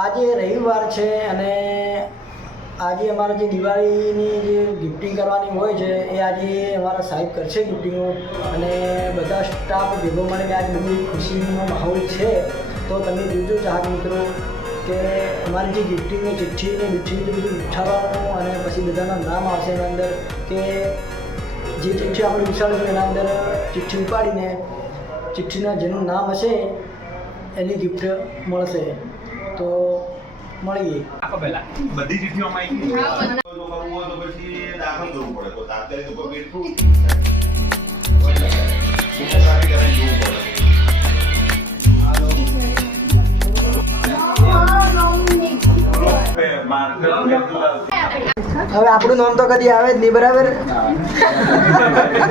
આજે રવિવાર છે અને આજે અમારે જે દિવાળીની જે ગિફ્ટિંગ કરવાની હોય છે એ આજે અમારા સાહેબ કરશે ગિફ્ટિંગનું અને બધા સ્ટાફ ભેગો મળીને આજે બધી ખુશીનો માહોલ છે. તો તમે જોજો ચાહક મિત્રો કે અમારી જે ગિફ્ટિંગની ચિઠ્ઠી ને બધું ઉઠાવવાનું અને પછી બધાના નામ આવશે એના અંદર કે જે ચિઠ્ઠી આપણે ઉછાળીશું એના અંદર ચિઠ્ઠી ઉપાડીને ચિઠ્ઠીના જેનું નામ હશે એની ગિફ્ટ મળશે. તો મળીએ. બધી ચિઠ્ઠીઓમાં આવી ગઈ તો પછી દાખલ કરવું પડે તો તાત્કાલિક તો કેટલું હવે આપણું નામ તો કદી આવે જ નહીં, બરાબર?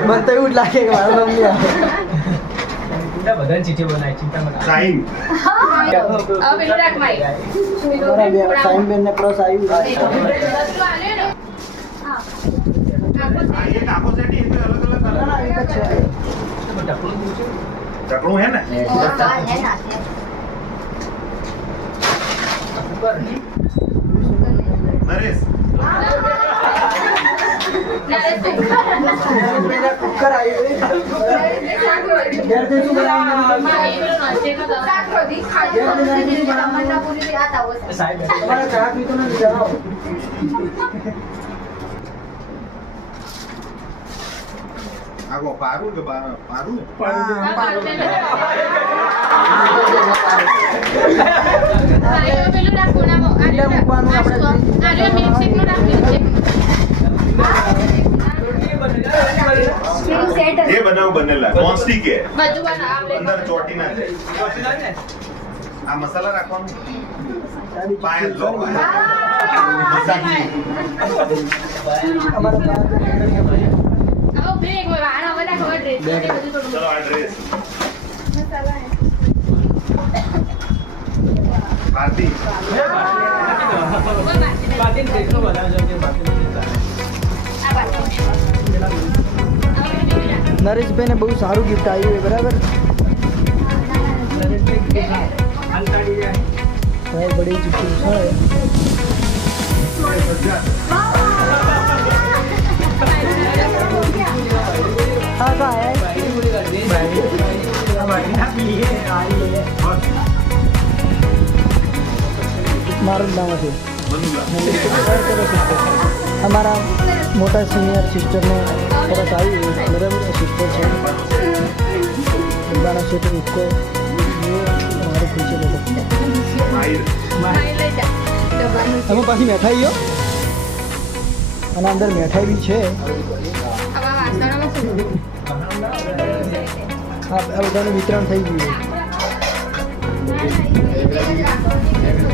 મને તો એવું જ લાગે કે મારું નામ નહીં આવે. બધા ચીઠી બનાવી ચિંતા મત સાઈન સાઈન બેન ને પ્લસ આવ્યું. એક આખો સેટ એક અલગ અલગ ના, એક જ છે. ચકડું હે ને નરેશ કુકર આવ્યું. ઘેરથી શું બનાવવાનું? સાહેબ તમારા ચાહક મિત્રોને જણાવો. આગો પારું કે પારું એ બનાવ બનેલા નોનસ્ટિક કે અંદર ચોટી ના જાય. આ મસાલા રાખવાનું પાયલ લો ચલો આ ડ્રેસ પાર્ટી નરેશભાઈ ને બહુ સારું ગિફ્ટ આવ્યું છે, બરાબર? बहुत बड़ी गिफ्ट है. हाँ का है मारू नाम है हमारा मोटा सीनियर सिस्टर ने तरफ आई मेरा सिस्टर है गाना से तो उसको हमारे पीछे लोग અમે પાછી મીઠાઈઓ અને અંદર મીઠાઈ બી છે. આ બધાનું વિતરણ થઈ ગયું.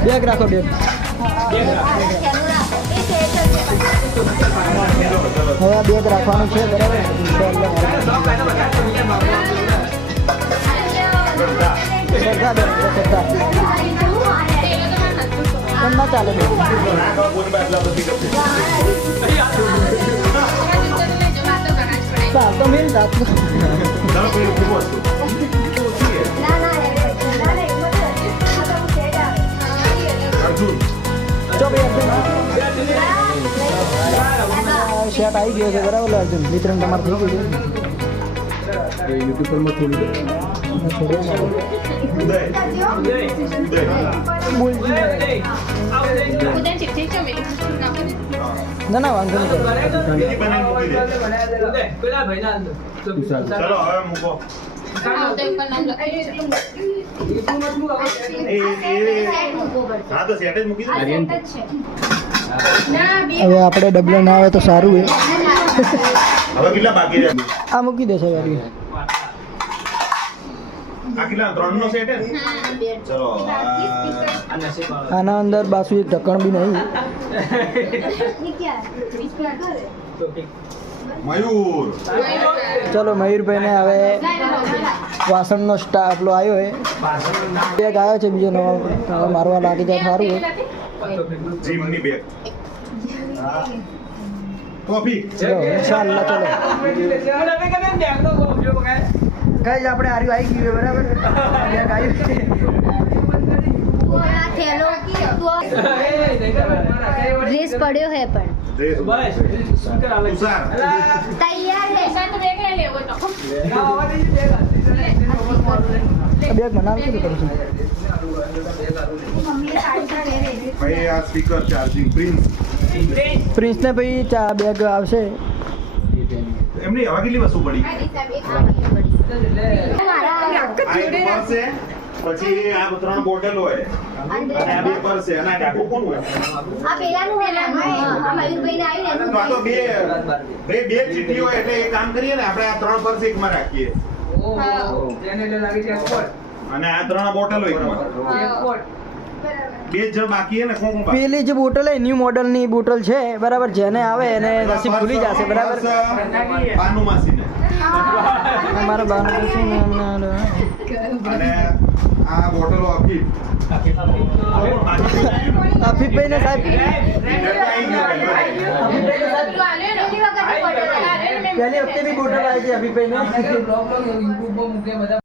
બેગ રાખો, બેગ. હવે આ બેગ રાખવાનું છે, બરાબર? ના ચાલે તો મેં જાત શર્ટ આવી ગયો છે, બરાબર? અર્જુન વિતરણ તમારે થઈ ગયું છે. યુટ્યુબ પર થોડી ના ના વાંધો નહીં. ચલો હવે મૂકો. હા તો સેટ જ મૂકી દો. હવે આપણે ડબલો ના આવે તો સારું છે. હવે કેટલા બાકી છે? આ મૂકી દેશે ગાડી. આ કેટલા 3 નો સેટ હે ને? ચલો આના અંદર બાસુ એક ઢક્કણ બી નહીં. મયુર ચલો મયુરભાઈ ને હવે વાસણનો સ્ટાફ પેલો આવ્યો છે, બેગ આવ્યો છે બીજો નવો. હવે મારવા લાગી જાય સારું છે. જીમની બેગ કોફી ચલો ઇન્શાઅલ્લાહ. ચલો કઈ આપણે આર્યું આવી ગયું, બરાબર? બેગ આવ્યું છે. ડ્રેસ પડ્યો હે પણ ડ્રેસ બસ શું કરાવે તુષાર તૈયાર હે બેગ બનાવી શું કરું છું ભાઈ આ સ્પીકર ચાર્જિંગ પ્રિન્સ પ્રિન્સને ભાઈ બેગ આવશે એમની હવા કેટલી વસ્તુ પડી આ એક પર્સ છે પછી આ 3 બોટલ હોય અને આ 2 પર્સ છે અને આ ડાકુ કોણ હોય આ પેલાનું હે ને આ મયુરભાઈને આવી ને તો આ તો બે ચીઠી હોય એટલે એ કામ કરીએ ને આપણે આ 3 પર્સ એકમાં રાખીએ તેને એટલે લાગે છે એક્સપોર્ટ અને આ 3 બોટલ એકમાં એક્સપોર્ટ 2 જણ બાકી છે ને કોણ કોણ બાકી? પેલી જે બોટલ છે ન્યૂ મોડલની બોટલ છે બરાબર જેને આવે એને નસીબ ભૂલી જશે બરાબર બાનુ માસીને અમારા બાનું છે ને હમણાં અને આ બોટલો આપી આફીફભાઈને સાહેબ પહેલી વખતે બી બોટલ આવી છે આફીફભાઈને બ્લોગ યુટ્યુબ પર મૂકે બધા